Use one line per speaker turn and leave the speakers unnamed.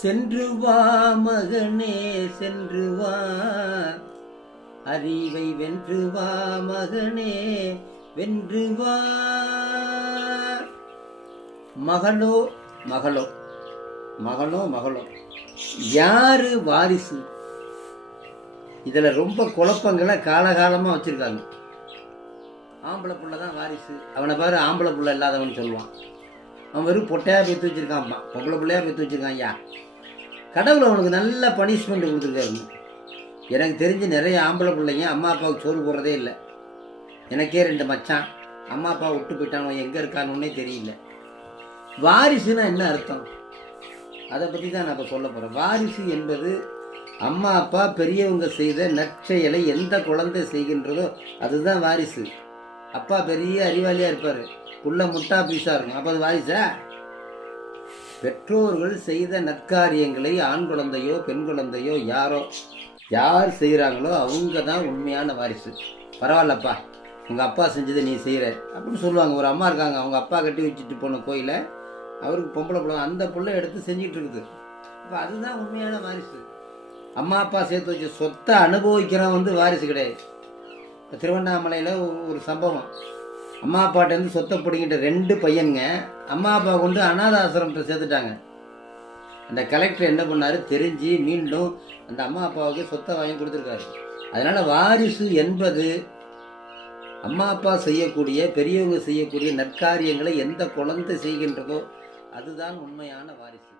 சென்று வா மகனே சென்று வா. அறிவை வென்று வா மகனே வென்று வா. மகளோ மகளோ மகனோ மகளோ. யாரு வாரிசு? இதில் ரொம்ப குழப்பங்களை காலகாலமாக வச்சுருக்காங்க. ஆம்பளை புள்ள தான் வாரிசு. அவனை பாரு ஆம்பளை புள்ள இல்லாதவன் சொல்லுவான். அவன் வெறும் பொட்டையாக பெற்று வச்சிருக்கான்ப்பா பொம்பளை பிள்ளையாக பெற்று வச்சிருக்கான் ஐயா. கடவுள் அவனுக்கு நல்ல பனிஷ்மெண்ட் கொடுத்துருக்காரு. எனக்கு தெரிஞ்சு நிறைய ஆம்பளை பிள்ளைங்க அம்மா அப்பாவுக்கு சோறு போடுறதே இல்லை. எனக்கே ரெண்டு மச்சான். அம்மா அப்பா விட்டு போயிட்டானோ எங்கே இருக்கானுன்னே தெரியல. வாரிசுனா என்ன அர்த்தம்? அதை பற்றி தான் நான் இப்போ சொல்ல போகிறேன் வாரிசு என்பது அம்மா அப்பா பெரியவங்க செய்த நற்செயலை எந்த குழந்தை செய்கின்றதோ அதுதான் வாரிசு. அப்பா பெரிய அறிவாளியாக இருப்பார். புள்ள முட்டா பீஸாக இருக்கும். அப்போ அது வாரிசா? பெற்றோர்கள் செய்த நற்காரியங்களை ஆண் குழந்தையோ பெண் குழந்தையோ யாரோ யார் செய்கிறாங்களோ அவங்க தான் உண்மையான வாரிசு. பரவாயில்லப்பா உங்கள் அப்பா செஞ்சதை நீ செய்கிற அப்படின்னு சொல்லுவாங்க. ஒரு அம்மா இருக்காங்க. அவங்க அப்பா கட்டி வச்சுட்டு போன கோயிலை அவருக்கு பொம்பளை பிள்ளை அந்த பிள்ளை எடுத்து செஞ்சிட்டு இருக்குது. இப்போ அதுதான் உண்மையான வாரிசு. அம்மா அப்பா சேர்த்து வச்ச சொத்தை அனுபவிக்கிறவன் வந்து வாரிசு கிடையாது. திருவண்ணாமலையில் ஒரு சம்பவம். அம்மா அப்பாட்டேருந்து சொத்தை பிடிங்கிட்ட ரெண்டு பையனுங்க. அம்மா அப்பா கொண்டு அனாத ஆசிரமத்தை சேர்த்துட்டாங்க. அந்த கலெக்டர் என்ன பண்ணாரு? தெரிஞ்சு மீண்டும் அந்த அம்மா அப்பாவுக்கு சொத்தை வாங்கி கொடுத்துருக்காரு. அதனால் வாரிசு என்பது அம்மா அப்பா செய்யக்கூடிய பெரியவங்க செய்யக்கூடிய நற்காரியங்களை எந்த குழந்தை செய்கின்றதோ அதுதான் உண்மையான வாரிசு.